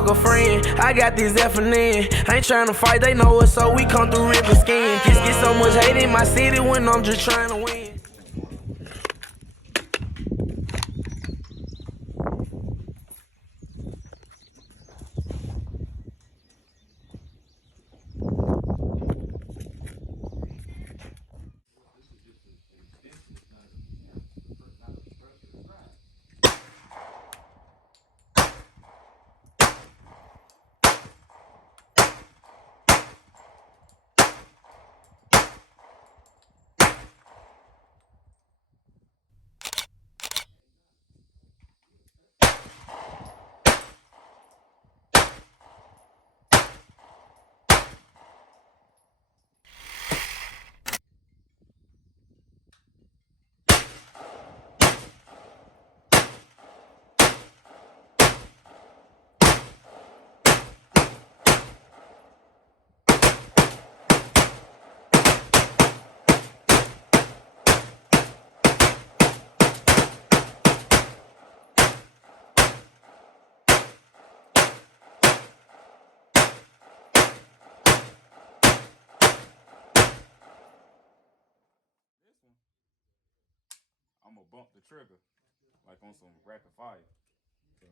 fuck a friend. I got this F&N. Ain't tryna fight, they know it, so we come through ripping skin. Get so much hate in my city when I'm just trying to win. I'm gonna bump the trigger like on some rapid fire. So.